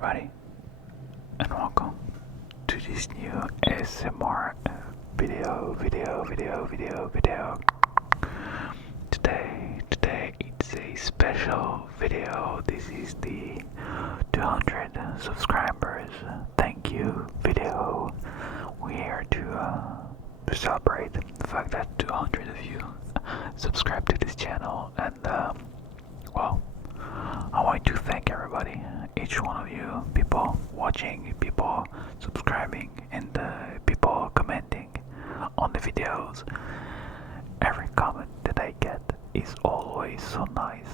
everybody, and welcome to this new ASMR video. Today it's a special video. This is the 200 subscribers thank you video. We're here to celebrate the fact that 200 of you subscribe to this channel, and well, I want to thank everybody, each one of you, people watching, people subscribing, and people commenting on the videos. Every comment that I get is always so nice,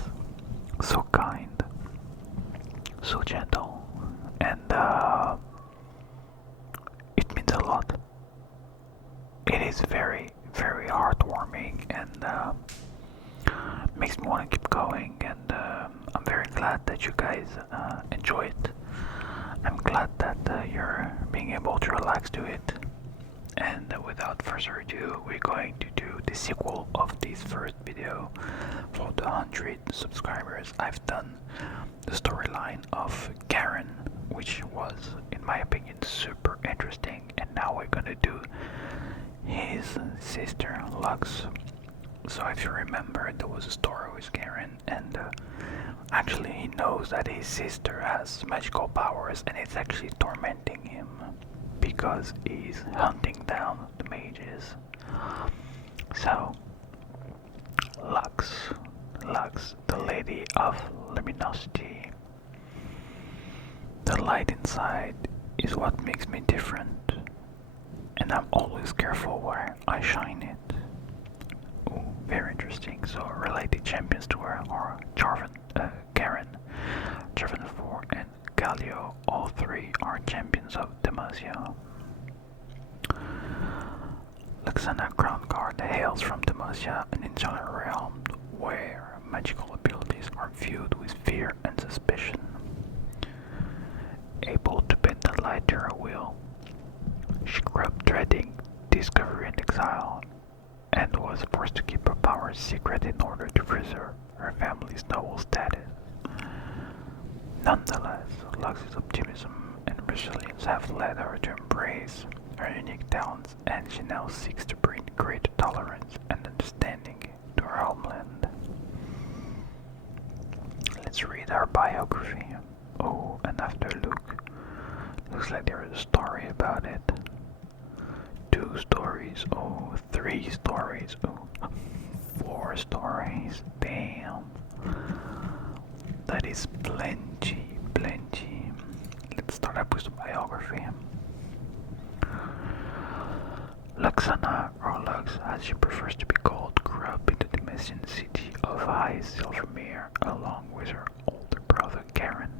so kind, so gentle, and it means a lot. It is very, very heartwarming, and makes me want to keep going, and I'm very glad that you guys enjoy it. I'm glad that you're being able to relax to it. And without further ado, we're going to do the sequel of this first video. For the 100 subscribers, I've done the storyline of Karen, which was, in my opinion, super interesting. And now we're gonna do his sister, Lux. So if you remember, there was a story with Karen, and actually he knows that his sister has magical powers, and it's actually tormenting him because he's hunting down the mages. So Lux, the lady of luminosity, the light inside is what makes me different, and I'm always careful where I shine it. Very interesting. So related champions to her are Karen, Jarvan and Galio. All three are champions of Demacia. Luxana Crown Guard hails from Demacia, an insular realm where magical abilities are viewed with fear and suspicion. Able to bend the light to her will, she grew up dreading discovery and exile, and was forced to keep her powers secret in order to preserve her family's noble status. Nonetheless, Lux's optimism and resilience have led her to embrace her unique talents, and she now seeks to bring greater tolerance and understanding to her homeland. Let's read her biography. Oh, and after look, looks like there is a story about it. 2 stories, oh, 3 stories, oh, 4 stories, damn. That is plenty. Let's start up with the biography. Luxana, or Lux as she prefers to be called, grew up in the Demesian city of High Silvermere along with her older brother Karen.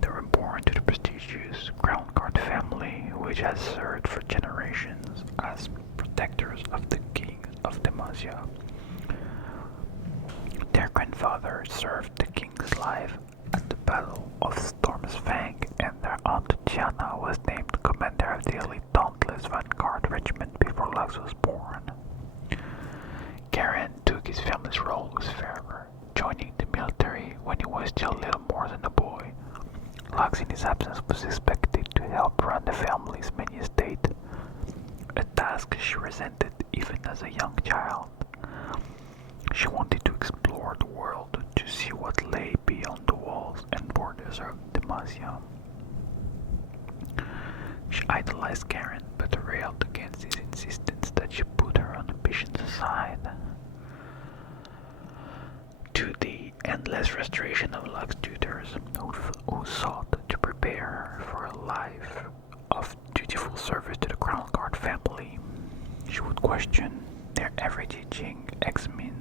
They were born to the prestigious Crown Guard family, which has served for generations as protectors of the king of Demacia. Their grandfather served the king's life at the Battle of Storm's Fang, and their aunt Gianna was named commander of the elite Dauntless Vanguard Regiment before Lux was born. Karen took his family's role with fervor, joining the military when he was still little more than a boy. Lux in his absence was expected to help run the family's mini estate, a task she resented even as a young child. She wanted to explore the world to see what lay beyond the walls and borders of Demacia. She idolized Karen, but railed against his insistence that she put her ambitions aside. To the endless frustration of Lux's tutors, who sought to prepare her for a life of dutiful service to the Crown Guard family, she would question their every teaching, examine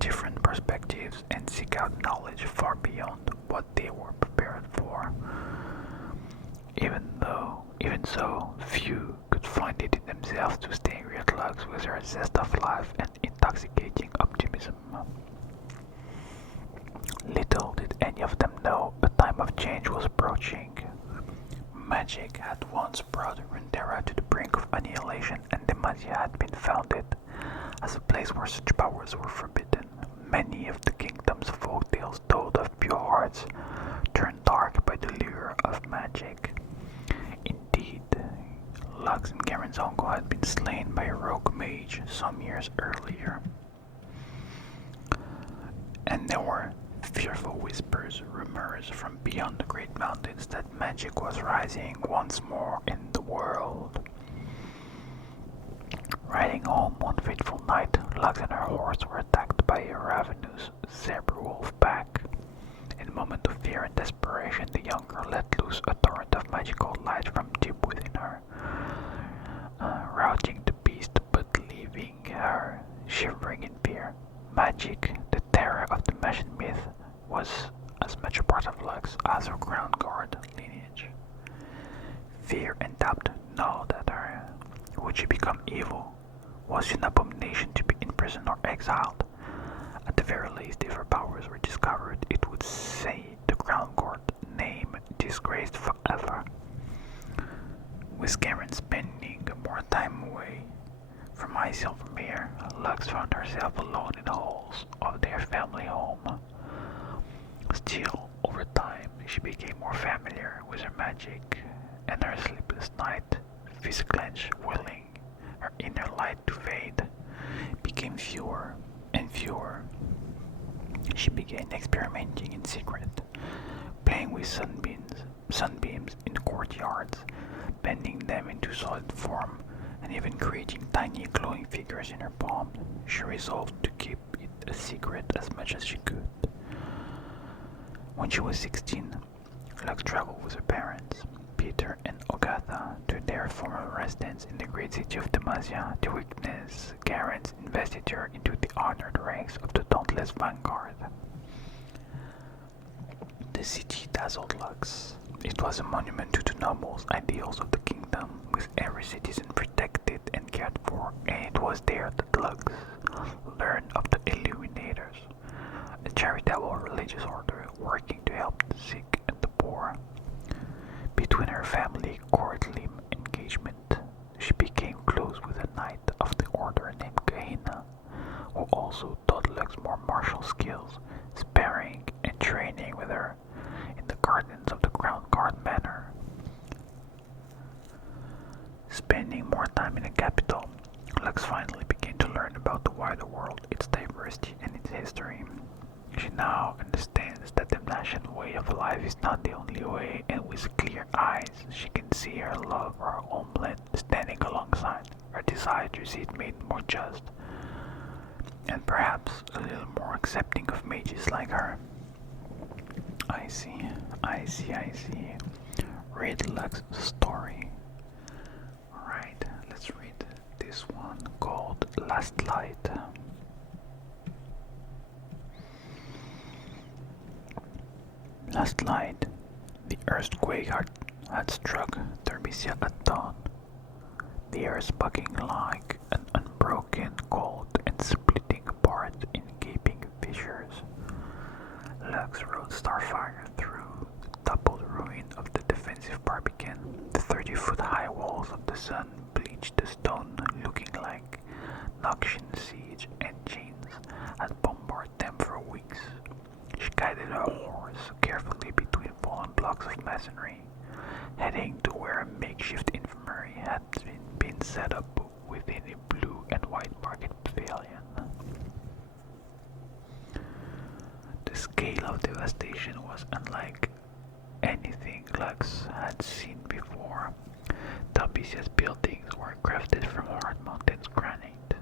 different perspectives, and seek out knowledge far beyond what they were prepared for. Even so, few could find it in themselves to stay angry at Lux with her zest of life and intoxicating optimism. Little did any of them know a time of change was approaching. Magic had once brought Runeterra to the brink of annihilation, and Demacia had been founded as a place where such powers were forbidden. Many of the kingdom's folk tales told of pure hearts turned Lux and Karen's uncle had been slain by a rogue mage some years earlier. And there were fearful whispers, rumors from beyond the great mountains that magic was rising once more in the world. Riding home one fateful night, Lux and her horse were attacked by a ravenous zebra wolf pack. In a moment of fear and desperation, the young girl let loose a torrent of magical light from deep within her, routing the beast but leaving her shivering in fear. Magic, the terror of the Mexican myth, was as much a part of Lux as her ground guard lineage. Fear and doubt gnawed at her. Would she become evil? Was she an abomination to be imprisoned or exiled? At the very least, if her powers were discovered, it would see the ground guard name disgraced forever. With Karen spending more time away from Silvermere, Lux found herself alone in the halls of their family home. Still, over time, she became more familiar with her magic, and her sleepless night, fist clenched, willing her inner light to fade, became fewer and fewer. She began experimenting in secret, playing with sunbeams in courtyards, bending them into solid form, and even creating tiny glowing figures in her palms. She resolved to keep it a secret as much as she could. When she was 16, Lux traveled with her parents, Peter and Agatha, to their former residence in the great city of Demacia to witness Karen's investiture into the honored ranks of the dauntless vanguard. The city dazzled Lux. It was a monument to the nobles ideals of the kingdom, with every citizen protected and cared for, and it was there that Lux learned of the Illuminators, a charitable religious order working to help the sick and the poor. Between her family courtly engagement, she became close with a knight of the order named Gehenna, who also taught Lux more martial skills, sparring and training with her in the gardens of the Crown Guard Manor. Spending more time in the capital, Lux finally began to learn about the wider world, its diversity and its history. She now understands that the national way of life is not the only way, and with clear eyes she can see her love for her homeland standing alongside her desire to see it made more just, and perhaps a little more accepting of mages like her. I see. Read Lux's story. Alright, let's read this one called Last Light. Last night, the earthquake had struck Thermisia at dawn. The air spugging like an unbroken cold and splitting apart in gaping fissures. Lux rode Starfire through the toppled ruin of the defensive Barbican. The 30-foot high walls of the sun bleached the stone, looking like Noxian siege and chains had bombarded them for weeks. She guided her horse carefully between fallen blocks of masonry, heading to where a makeshift infirmary had been set up within a blue and white market pavilion. The scale of devastation was unlike anything Lux had seen before. Talbisia's buildings were crafted from hard mountain's granite,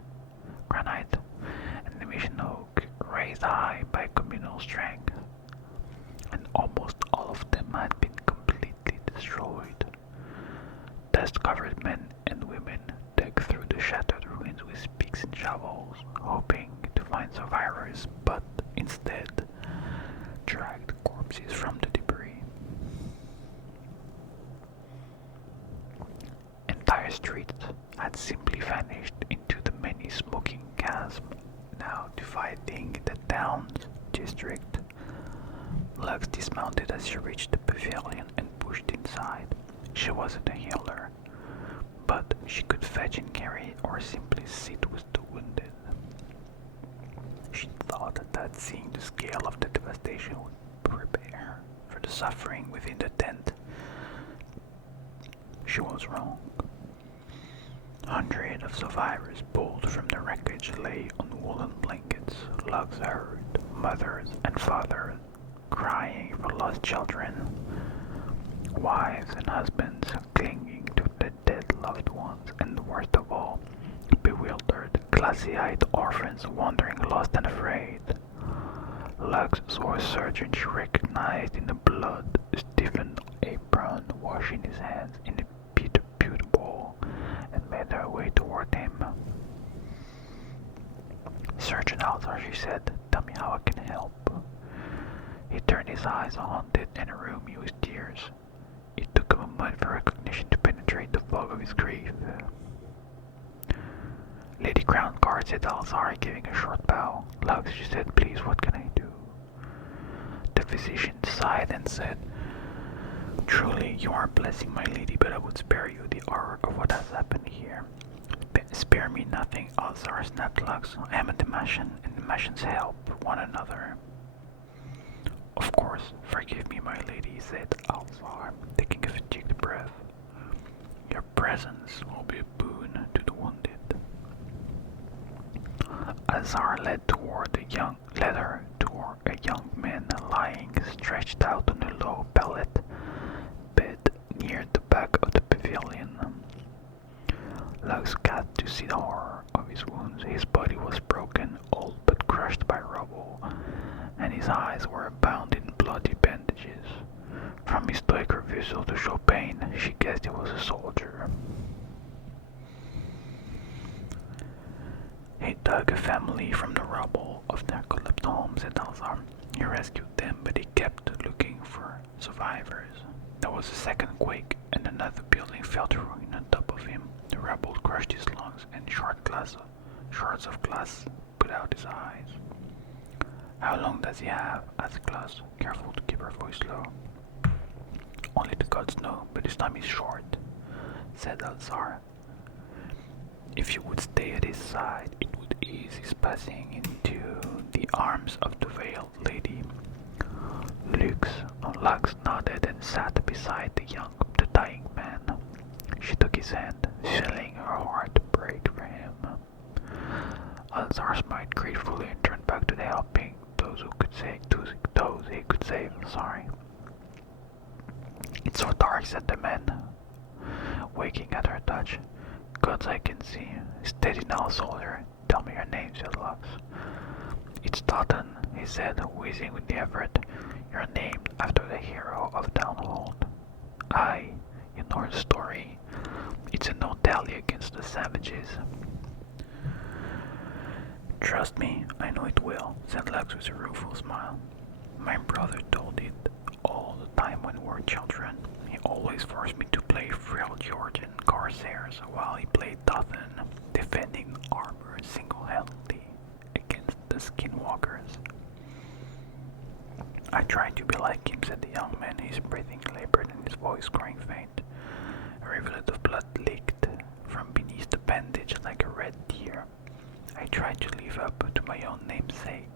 and the mission oak raised high by communal strength, and almost all of them had been completely destroyed. Dust-covered men and women dug through the shattered ruins with picks and shovels, hoping to find survivors, but instead dragged corpses from the debris. Entire streets had simply vanished into the many smoking chasms now dividing the town's district. Lux dismounted as she reached the pavilion and pushed inside. She wasn't a healer, but she could fetch and carry or simply sit with the wounded. She thought that seeing the scale of the devastation would prepare her for the suffering within the tent. She was wrong. Hundreds of survivors pulled from the wreckage lay on woolen blankets. Lugs heard mothers and fathers crying for lost children, wives and husbands clinging to their dead loved ones, and worst of all, bewildered, glassy-eyed orphans wandering lost and afraid. Lux saw a surgeon she recognized in the blood-stiffened apron, washing his hands in the pewter bowl, and made her way toward him. "Surgeon Alzar," she said, "tell me how I can help." He turned his eyes haunted and roomy with tears. It took him a moment for recognition to penetrate the fog of his grief. "Lady Crown Guard," said Alzar, giving a short bow. "Lux," she said, "please, what can I do?" The physician sighed and said, "Truly, you are blessing, my lady, but I would spare you the horror of what has happened here." "Spare me nothing," Alzar snapped. "Lux, I am a Damascen, and Damascens help one another." "Of course, forgive me, my lady," said Alzar, taking a fatigued breath. "Your presence will be a boon to the wounded." Alzar led her toward a young man lying stretched out on a low pallet bed near the back of the pavilion. Lux got to see the horror of his wounds. His body was broken, all but crushed by rubble, and his eyes were bound in bloody bandages. From his stoic refusal to show pain, she guessed he was a soldier. "He dug a family from the rubble of their collapsed home," said Alzar. "He rescued them, but he kept looking for survivors. There was a second quake, and another building fell to ruin on top of him. The rubble crushed his lungs, and shards of glass put out his eyes." "How long does he have?" asked Glass, careful to keep her voice low. "Only the gods know, but his time is short," said Alzar. "If you would stay at his side, it would ease his passing into the arms of the veiled lady." Lux nodded and sat beside the dying man. She took his hand, feeling her heart break for him. Alzar smiled gratefully and turned back to the helping those he could save. "It's so dark," said the man, waking at her touch. "Gods, I can see." "Steady now, soldier. Tell me your name," said Lux. "It's Totten," he said, wheezing with the effort. "You're named after the hero of Downhold." "Aye, you know the story. It's a no tally against the savages." "Trust me, I know it will," said Lux with a rueful smile. "My brother told it all the time when we were children. He always forced me to play frail Georgian corsairs while he played Totten, defending armor single-handedly against the skinwalkers." "I tried to be like him," said the young man, his breathing labored and his voice growing faint. A rivulet of blood leaked from beneath the bandage like a red tear. "I tried to live up to my own namesake."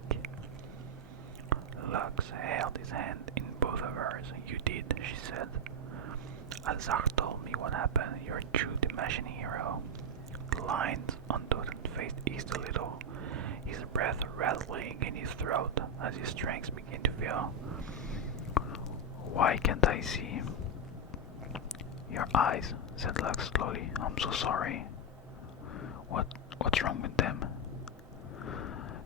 Lux held his hand in both of hers. "You did," she said. "Alzar told me what happened. You're a true Damascen hero." The lines on Toten's face eased a little, his breath rattling in his throat as his strength began to fail. "Why can't I see?" "Your eyes," said Lux slowly. "I'm so sorry." What's wrong with them?"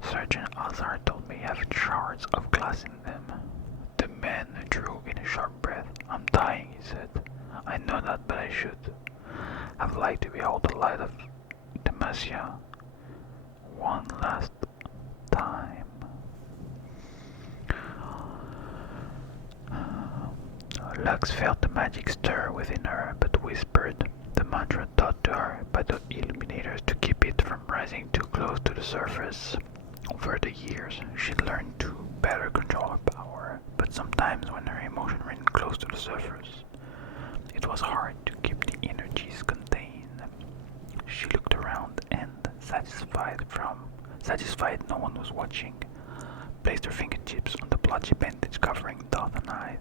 "Surgeon Alzar told me you have shards of glass in them." The man drew in a sharp breath. "I'm dying," he said. "I know that, but I should have liked to behold the light of Demacia one last time." Lux felt the magic stir within her, but whispered the mantra taught to her by the illuminators to keep it from rising too close to the surface. Over the years, she learned to better control her power, but sometimes when her emotion ran close to the surface, it was hard to keep the energies contained. She looked around and, satisfied no one was watching, placed her fingertips on the blotchy bandage covering Dot and eyes.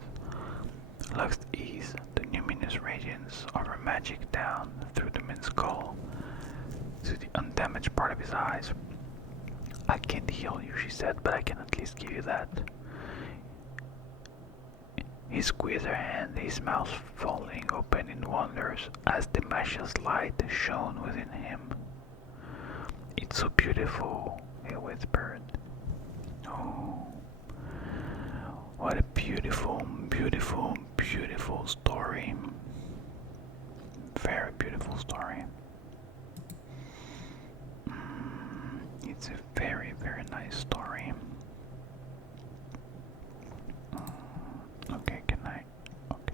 Lux eased the luminous radiance of her magic down through the man's skull, to the undamaged part of his eyes. I can't heal you, she said, but I can at least give you that. He squeezed her hand, his mouth falling open in wonders as the magical light shone within him. It's so beautiful, he whispered. Oh, what a beautiful, beautiful, beautiful story. Very beautiful story. It's a very, very nice story. Okay, can I? Okay.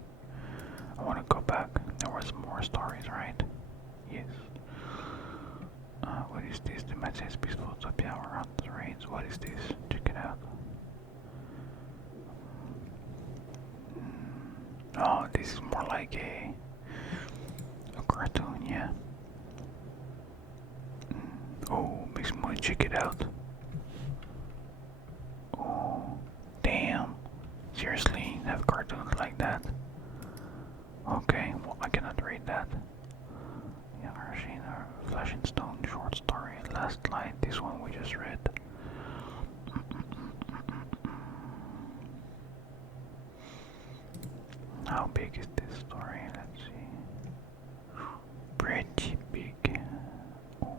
I want to go back. There was more stories, right? Yes. What is this? The match has peaceful utopia around the rains. What is this? Check it out. Oh, this is more like a cartoon, yeah. Oh, makes me want to check it out. Oh, damn. Seriously, have cartoons like that? Okay, well, I cannot read that. Yeah, Arshina, Flesh and Stone short story. Last Light, this one we just read. How big is this story? Let's see. Pretty big. Oh.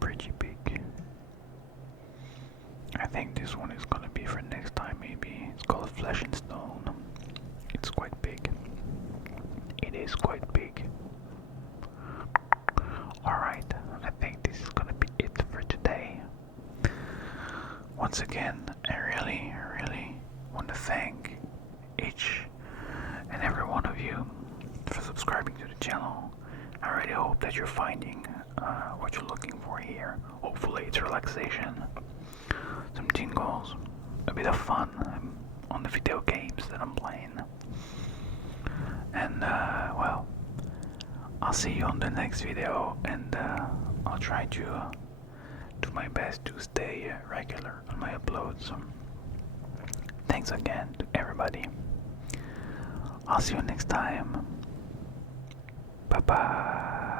Pretty big. I think this one is gonna be for next time, maybe. It's called Flesh and Stone. It's quite big. It is quite big. Alright, I think this is gonna be it for today. Once again, I really, really want to thank each and every one of you for subscribing to the channel. I really hope that you're finding what you're looking for here. Hopefully it's relaxation, some tingles, a bit of fun on the video games that I'm playing. And well, I'll see you on the next video, and I'll try to do my best to stay regular on my uploads. Thanks again to everybody. I'll see you next time. Bye bye.